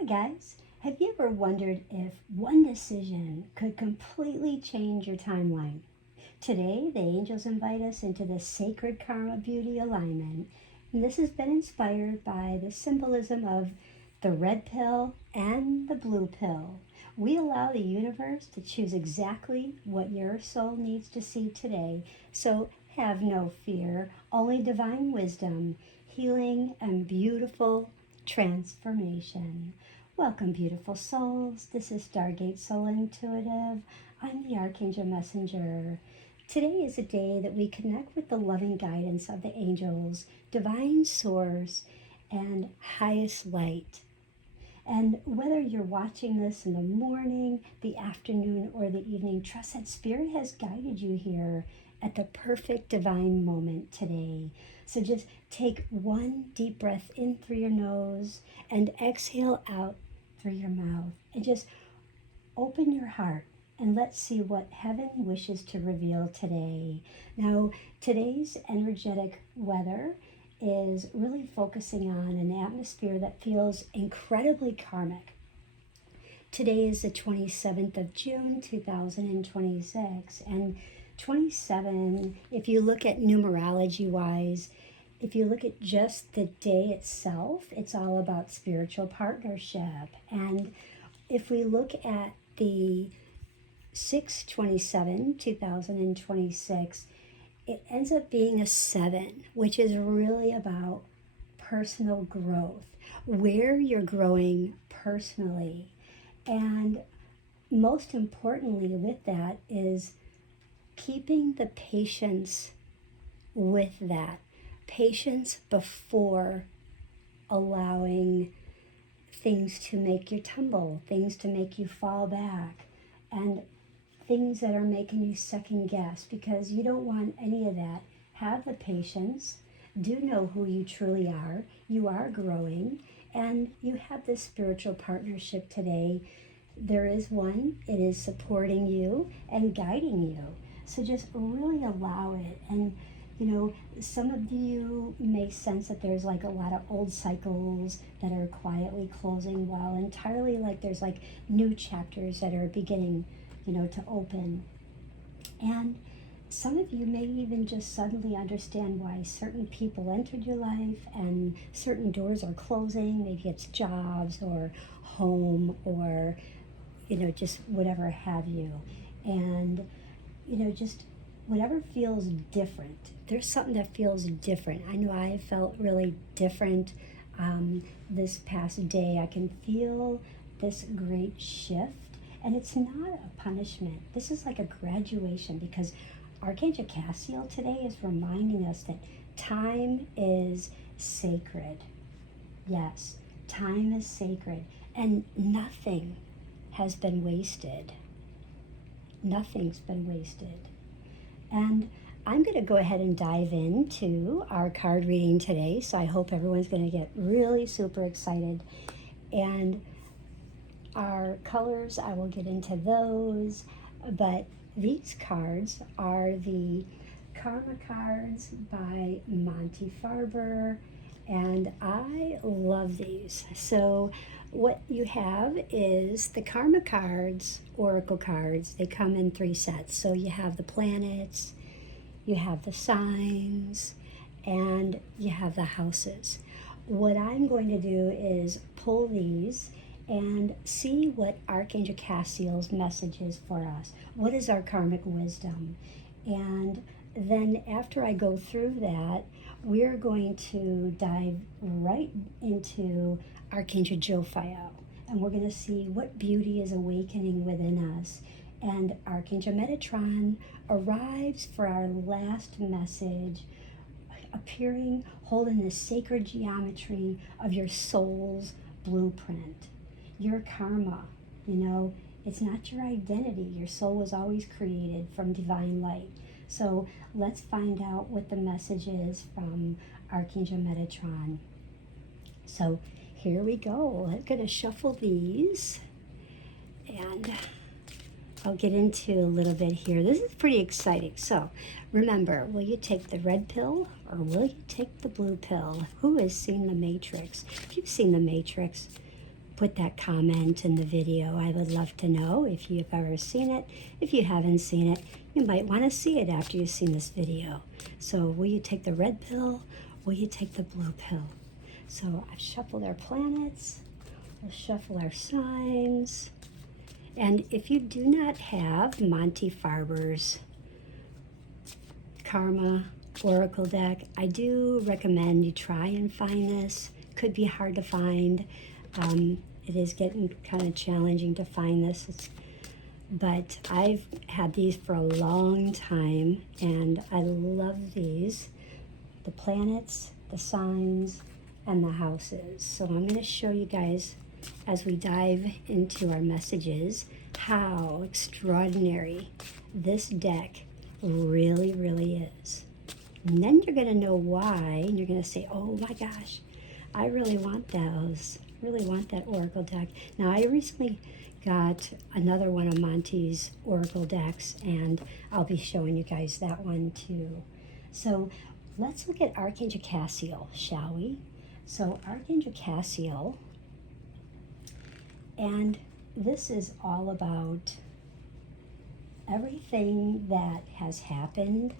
Hi guys, have you ever wondered if one decision could completely change your timeline? Today, the angels invite us into the sacred karma beauty alignment, and this has been inspired by the symbolism of the red pill and the blue pill. We allow the universe to choose exactly what your soul needs to see today, so have no fear, only divine wisdom, healing, and beautiful transformation. Welcome, beautiful souls. This is Stargate Soul Intuitive. I'm the Archangel Messenger. Today is a day that we connect with the loving guidance of the angels, divine source, and highest light. And whether you're watching this in the morning, the afternoon, or the evening, trust that Spirit has guided you here at the perfect divine moment today. So just take one deep breath in through your nose and exhale out through your mouth. And just open your heart and let's see what heaven wishes to reveal today. Now, today's energetic weather is really focusing on an atmosphere that feels incredibly karmic. Today is the 27th of June, 2026, and 27, if you look at numerology-wise, if you look at just the day itself, it's all about spiritual partnership. And if we look at the 6/27, 2026, it ends up being a 7, which is really about personal growth, where you're growing personally. And most importantly with that is keeping the patience with that. Patience before allowing things to make you tumble, things to make you fall back, and things that are making you second guess, because you don't want any of that. Have the patience. Do know who you truly are. You are growing, and you have this spiritual partnership today. There is one. It is supporting you and guiding you. So just really allow it. And some of you may sense that there's like a lot of old cycles that are quietly closing, while entirely like there's like new chapters that are beginning to open. And some of you may even just suddenly understand why certain people entered your life and certain doors are closing. Maybe it's jobs or home or, just whatever have you. And, just whatever feels different. There's something that feels different. I know I felt really different this past day. I can feel this great shift. And it's not a punishment. This is like a graduation, because Archangel Cassiel today is reminding us that time is sacred. Yes, time is sacred. And nothing has been wasted. Nothing's been wasted. And I'm going to go ahead and dive into our card reading today. So I hope everyone's going to get really super excited. And our colors, I will get into those, but these cards are the Karma cards by Monty Farber, and I love these. So what you have is the Karma cards, Oracle cards. They come in 3 sets. So you have the planets, you have the signs, and you have the houses. What I'm going to do is pull these and see what Archangel Cassiel's message is for us. What is our karmic wisdom? And then after I go through that, we're going to dive right into Archangel Jophiel. And we're going to see what beauty is awakening within us. And Archangel Metatron arrives for our last message, appearing, holding the sacred geometry of your soul's blueprint. Your karma, it's not your identity. Your soul was always created from divine light. So let's find out what the message is from Archangel Metatron. So here we go. I'm going to shuffle these, and I'll get into a little bit here. This is pretty exciting. So remember, will you take the red pill or will you take the blue pill? Who has seen The Matrix? If you've seen The Matrix, put that comment in the video. I would love to know if you've ever seen it. If you haven't seen it, you might want to see it after you've seen this video. So will you take the red pill? Will you take the blue pill? So I've shuffled our planets. We'll shuffle our signs. And if you do not have Monty Farber's Karma Oracle deck, I do recommend you try and find this. Could be hard to find. It is getting kind of challenging to find this. But I've had these for a long time, and I love these. The planets, the signs, and the houses. So I'm going to show you guys, as we dive into our messages, how extraordinary this deck really, really is. And then you're going to know why, and you're going to say, oh my gosh, I really want those. Really want that Oracle deck. Now, I recently got another one of Monty's Oracle decks, and I'll be showing you guys that one too. So let's look at Archangel Cassiel, shall we? So Archangel Cassiel, and this is all about everything that has happened,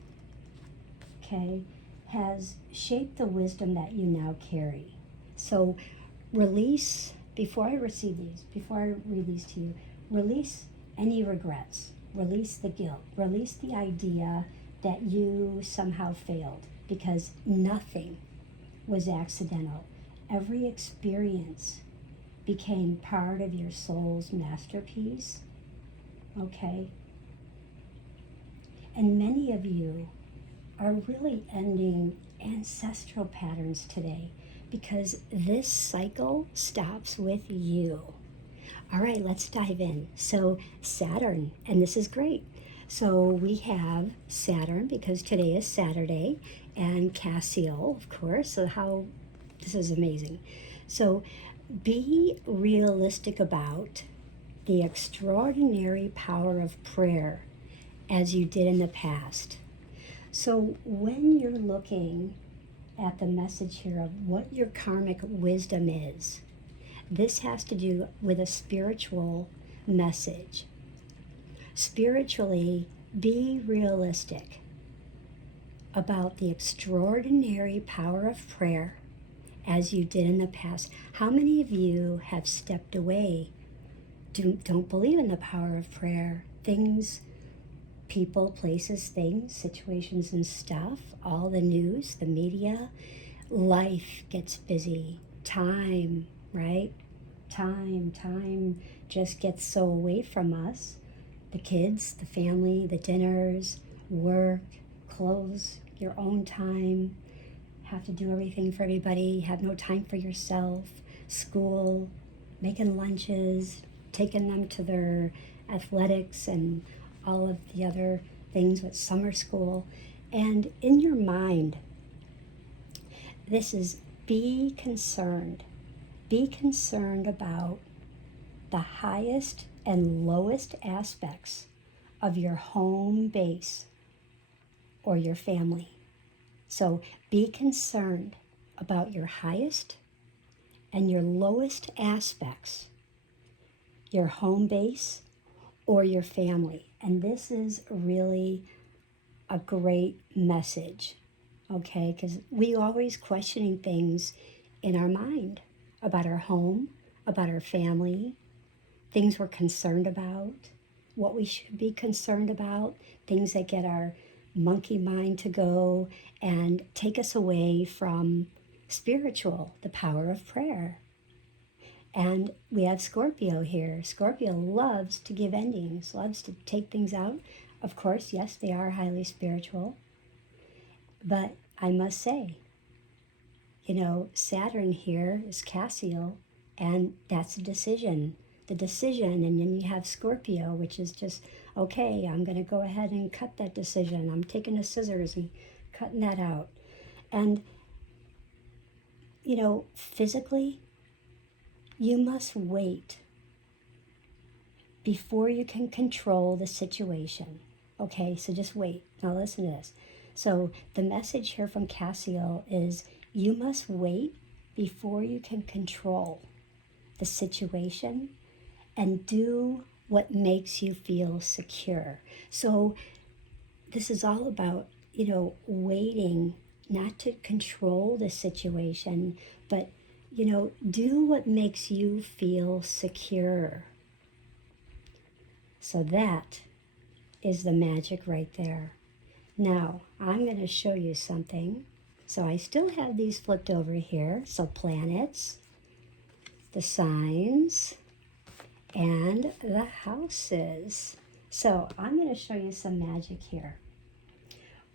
okay, has shaped the wisdom that you now carry. So release, before I read these to you, release any regrets, release the guilt, release the idea that you somehow failed, because nothing was accidental. Every experience became part of your soul's masterpiece, okay? And many of you are really ending ancestral patterns today, because this cycle stops with you. All right, let's dive in. So Saturn, and this is great. So we have Saturn, because today is Saturday, and Cassiel, of course. So this is amazing. So be realistic about the extraordinary power of prayer as you did in the past. So when you're looking at the message here of what your karmic wisdom is, this has to do with a spiritual message. Spiritually, be realistic about the extraordinary power of prayer as you did in the past. How many of you have stepped away, don't believe in the power of prayer? Things, people, places, things, situations and stuff, all the news, the media, life gets busy, time, right? Time just gets so away from us. The kids, the family, the dinners, work, clothes, your own time, have to do everything for everybody, have no time for yourself, school, making lunches, taking them to their athletics and all of the other things with summer school. And in your mind, this is be concerned. Be concerned about the highest and lowest aspects of your home base or your family. So be concerned about your highest and your lowest aspects, your home base or your family. And this is really a great message, okay? Because we always questioning things in our mind about our home, about our family, things we're concerned about, what we should be concerned about, things that get our monkey mind to go and take us away from spiritual, the power of prayer. And we have Scorpio here. Scorpio loves to give endings, loves to take things out. Of course, yes, they are highly spiritual. But I must say, Saturn here is Cassiel, and that's a decision. The decision, and then you have Scorpio, which is just, okay, I'm going to go ahead and cut that decision. I'm taking the scissors and cutting that out. And, physically, you must wait before you can control the situation. Okay, so just wait. Now listen to this. So the message here from Cassiel is you must wait before you can control the situation and do what makes you feel secure. So this is all about, waiting, not to control the situation, but, do what makes you feel secure. So that is the magic right there. Now, I'm going to show you something. So I still have these flipped over here. So planets, the signs, and the houses. So I'm going to show you some magic here.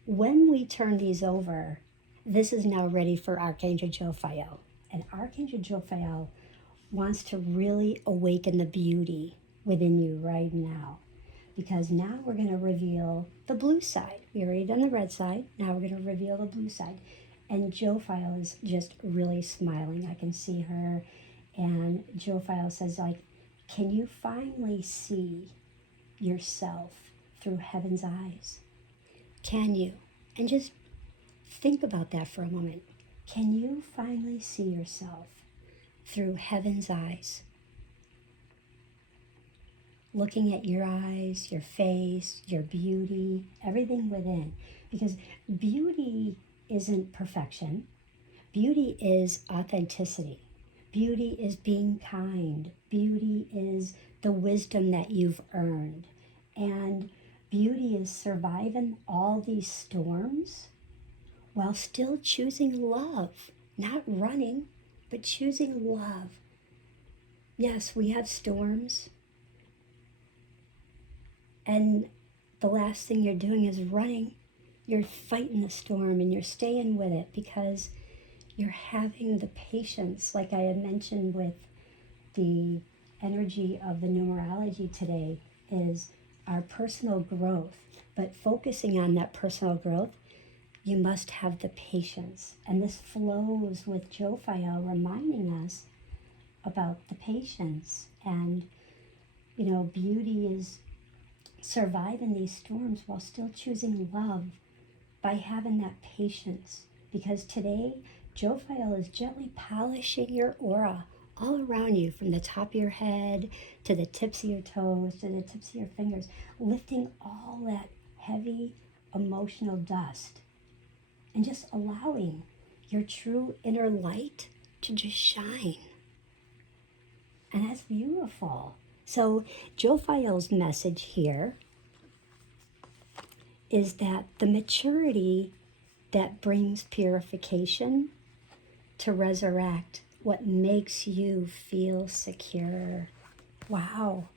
When we turn these over, this is now ready for Archangel Jophiel. And Archangel Jophiel wants to really awaken the beauty within you right now. Because now we're going to reveal the blue side. We already done the red side. Now we're going to reveal the blue side. And Jophiel is just really smiling. I can see her. And Jophiel says, can you finally see yourself through heaven's eyes? Can you? And just think about that for a moment. Can you finally see yourself through heaven's eyes? Looking at your eyes, your face, your beauty, everything within. Because beauty isn't perfection. Beauty is authenticity. Beauty is being kind. Beauty is the wisdom that you've earned. And beauty is surviving all these storms while still choosing love. Not running, but choosing love. Yes, we have storms. And the last thing you're doing is running. You're fighting the storm and you're staying with it because you're having the patience, like I had mentioned with the energy of the numerology today, is our personal growth. But focusing on that personal growth, you must have the patience. And this flows with Jophiel reminding us about the patience. And, beauty is surviving these storms while still choosing love by having that patience. Because today, Jophiel is gently polishing your aura all around you, from the top of your head to the tips of your toes to the tips of your fingers, lifting all that heavy emotional dust and just allowing your true inner light to just shine. And that's beautiful. So Jophiel's message here is that the maturity that brings purification to resurrect what makes you feel secure. Wow.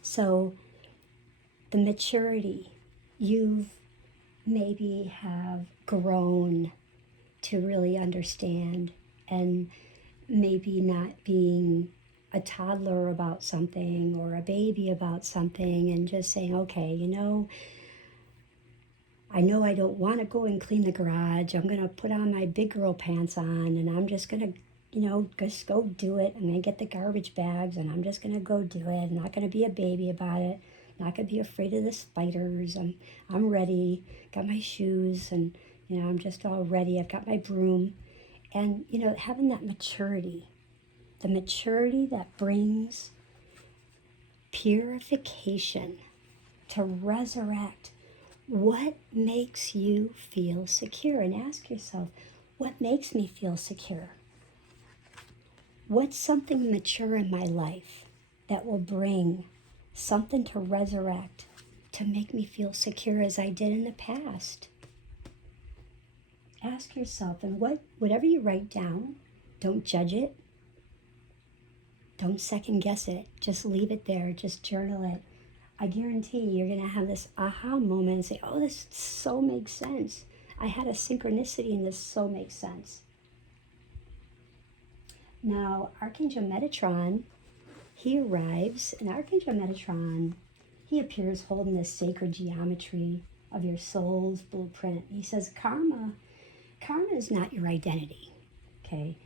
So the maturity, you've maybe have grown to really understand, and maybe not being a toddler about something or a baby about something and just saying, okay, I know I don't want to go and clean the garage. I'm going to put on my big girl pants on and I'm just going to, just go do it. I'm going to get the garbage bags and I'm just going to go do it. I'm not going to be a baby about it. I'm not going to be afraid of the spiders. I'm ready. Got my shoes and, I'm just all ready. I've got my broom. And, having that maturity, the maturity that brings purification to resurrect what makes you feel secure. And ask yourself, what makes me feel secure? What's something mature in my life that will bring something to resurrect to make me feel secure as I did in the past? Ask yourself, and whatever you write down, don't judge it. Don't second guess it. Just leave it there. Just journal it. I guarantee you're going to have this aha moment and say, oh, this so makes sense. I had a synchronicity and this so makes sense. Now, Archangel Metatron, he arrives, and Archangel Metatron, he appears holding this sacred geometry of your soul's blueprint. He says, karma is not your identity, okay?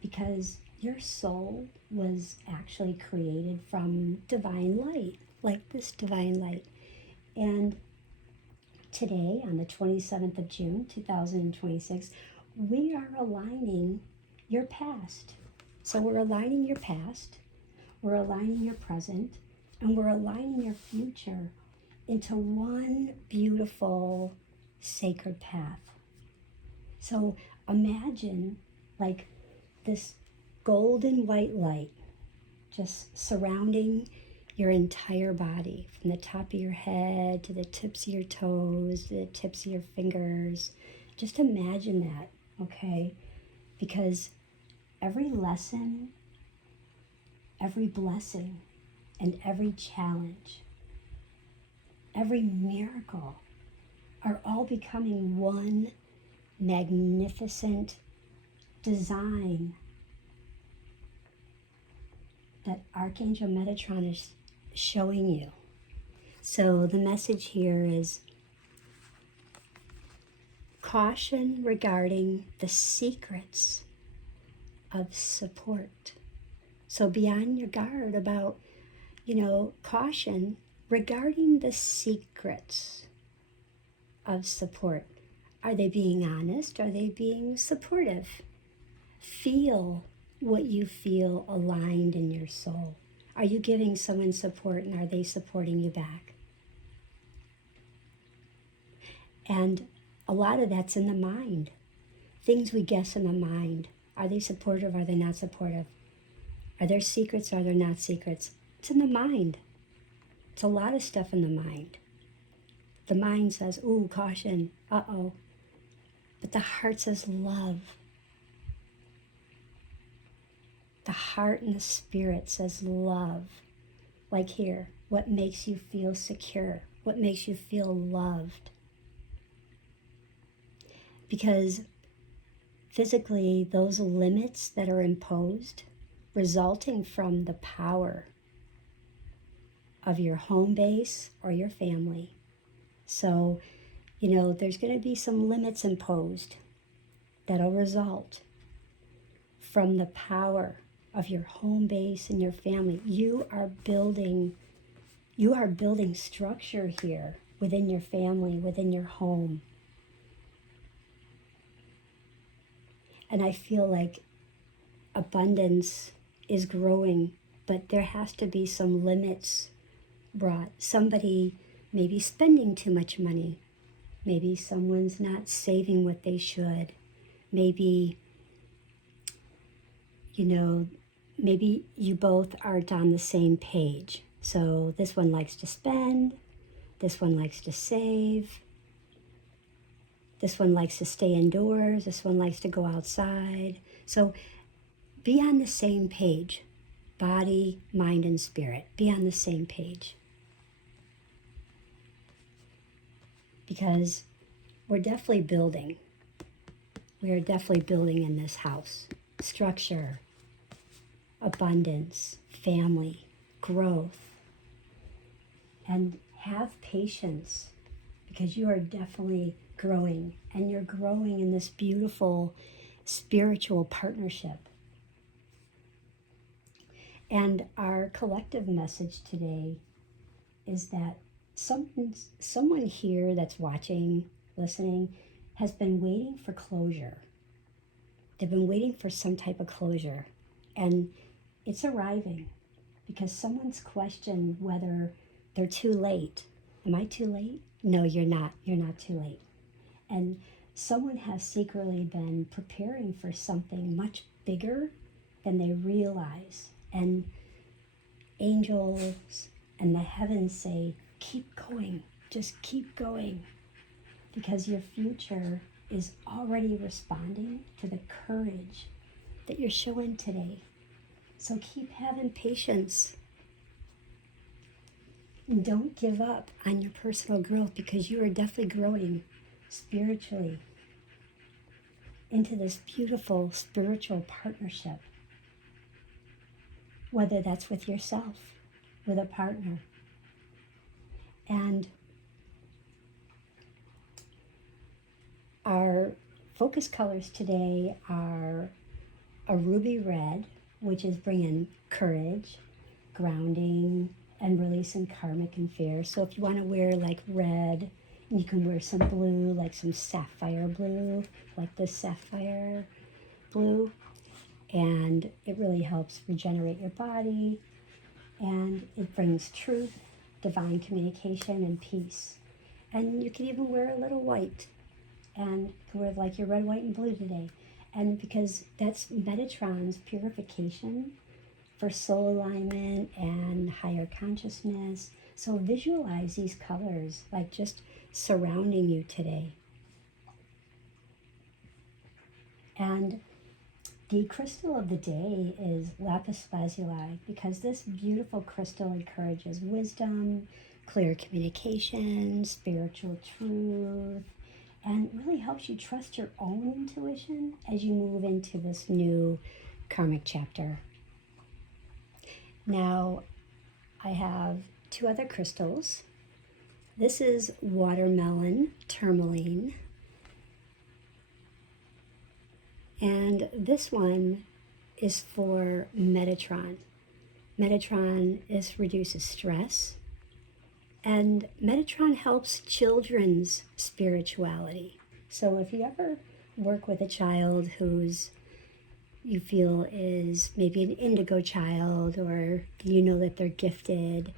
Because your soul was actually created from divine light, like this divine light. And today, on the 27th of June, 2026, we are aligning your past So we're aligning your past, we're aligning your present, and we're aligning your future into one beautiful sacred path. So imagine like this golden white light just surrounding your entire body, from the top of your head to the tips of your toes, to the tips of your fingers. Just imagine that, okay? Because every lesson, every blessing, and every challenge, every miracle are all becoming one magnificent design that Archangel Metatron is showing you. So the message here is caution regarding the secrets of support. So be on your guard about, caution regarding the secrets of support. Are they being honest? Are they being supportive? Feel what you feel aligned in your soul. Are you giving someone support, and are they supporting you back? And a lot of that's in the mind. Things we guess in the mind. Are they supportive? Are they not supportive? Are there secrets? Are there not secrets? It's in the mind. It's a lot of stuff in the mind. The mind says, ooh, caution, uh-oh. But the heart says love. The heart and the spirit says love. Like here, what makes you feel secure? What makes you feel loved? Because physically, those limits that are imposed, resulting from the power of your home base or your family. So, there's going to be some limits imposed that'll result from the power of your home base and your family. You are building structure here within your family, within your home. And I feel like abundance is growing, but there has to be some limits brought. Somebody may be spending too much money. Maybe someone's not saving what they should. Maybe, maybe you both aren't on the same page. So this one likes to spend, this one likes to save, this one likes to stay indoors, this one likes to go outside. So be on the same page. Body, mind, and spirit. Be on the same page. Because we're definitely building. We are definitely building in this house. Structure, abundance, family, growth. And have patience, because you are definitely growing. And you're growing in this beautiful spiritual partnership. And our collective message today is that someone here that's watching, listening, has been waiting for closure. They've been waiting for some type of closure. And it's arriving because someone's questioned whether they're too late. Am I too late? No, you're not. You're not too late. And someone has secretly been preparing for something much bigger than they realize. And angels and the heavens say, keep going, just keep going, because your future is already responding to the courage that you're showing today. So keep having patience. And don't give up on your personal growth, because you are definitely growing spiritually into this beautiful spiritual partnership. Whether that's with yourself, with a partner. And our focus colors today are a ruby red, which is bringing courage, grounding, and releasing karmic and fear. So if you want to wear like red, you can wear some blue, like some sapphire blue, like this sapphire blue. and it really helps regenerate your body, and it brings truth, divine communication, and peace. And you can even wear a little white, and you can wear like your red, white, and blue today. And because that's Metatron's purification for soul alignment and higher consciousness. So visualize these colors like just surrounding you today. And the crystal of the day is lapis lazuli, because this beautiful crystal encourages wisdom, clear communication, spiritual truth, and really helps you trust your own intuition as you move into this new karmic chapter. Now, I have two other crystals. This is watermelon tourmaline, and this one is for Metatron. Metatron reduces stress, and Metatron helps children's spirituality. So if you ever work with a child who's you feel is maybe an indigo child, or you know that they're gifted,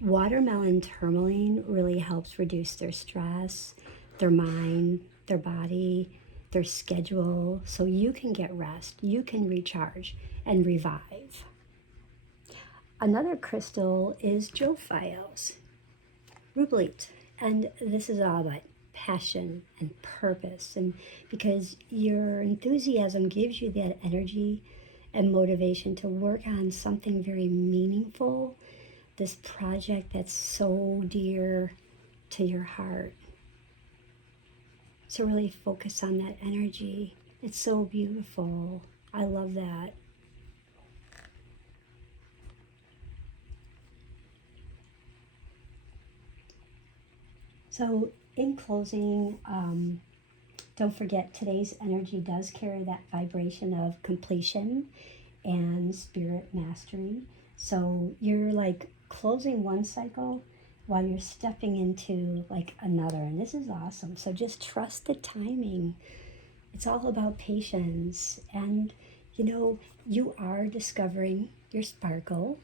watermelon tourmaline really helps reduce their stress, their mind, their body, their schedule, so you can get rest, you can recharge and revive. Another crystal is Jophiel's rubilite, and this is all about passion and purpose, and because your enthusiasm gives you that energy and motivation to work on something very meaningful, this project that's so dear to your heart. So really focus on that energy. It's so beautiful. I love that. So in closing, don't forget today's energy does carry that vibration of completion and spirit mastery. So you're like closing one cycle while you're stepping into like another, and this is awesome. So just trust the timing. It's all about patience, and you are discovering your sparkle,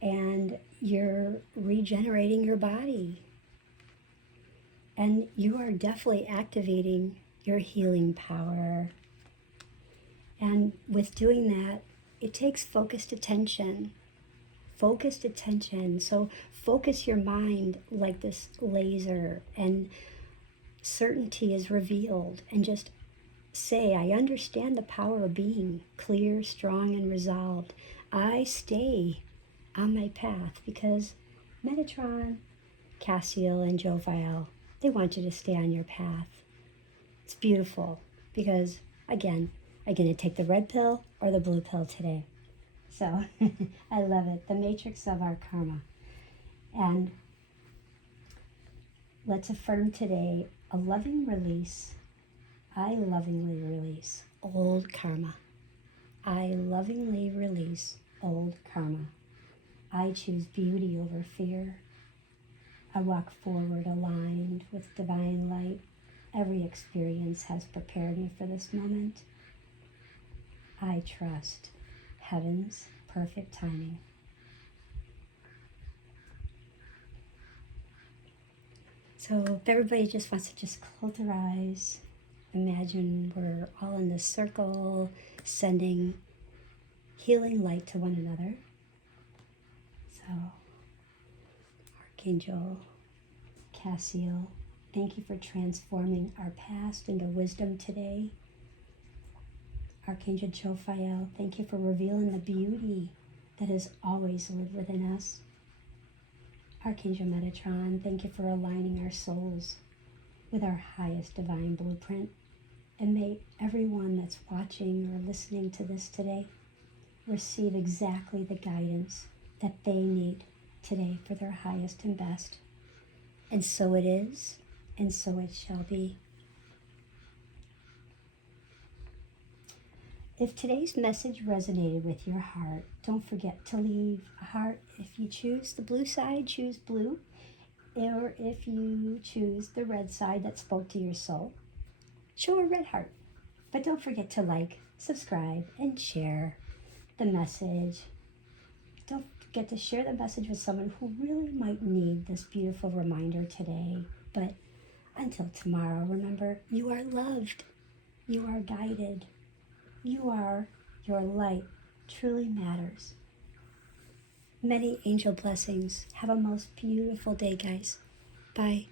and you're regenerating your body. And you are definitely activating your healing power. And with doing that, it takes focused attention. Focused attention. So focus your mind like this laser, and certainty is revealed. And just say, I understand the power of being clear, strong, and resolved. I stay on my path because Metatron, Cassiel, and Jophiel, they want you to stay on your path. It's beautiful because, again, I'm going to take the red pill or the blue pill today. So I love it. The matrix of our karma. And let's affirm today a loving release. I lovingly release old karma. I lovingly release old karma. I choose beauty over fear. I walk forward aligned with divine light. Every experience has prepared me for this moment. I trust heaven's perfect timing. So if everybody just wants to just close their eyes, imagine we're all in this circle, sending healing light to one another. So Archangel Cassiel, thank you for transforming our past into wisdom today. Archangel Jophiel, thank you for revealing the beauty that has always lived within us. Archangel Metatron, thank you for aligning our souls with our highest divine blueprint. And may everyone that's watching or listening to this today receive exactly the guidance that they need today for their highest and best. And so it is, and so it shall be. If today's message resonated with your heart, don't forget to leave a heart. If you choose the blue side, choose blue. Or if you choose the red side that spoke to your soul, show a red heart. But don't forget to like, subscribe, and share the message. Don't forget to share the message with someone who really might need this beautiful reminder today. But until tomorrow, remember, you are loved. You are guided. Your light truly matters. Many angel blessings. Have a most beautiful day, guys. Bye.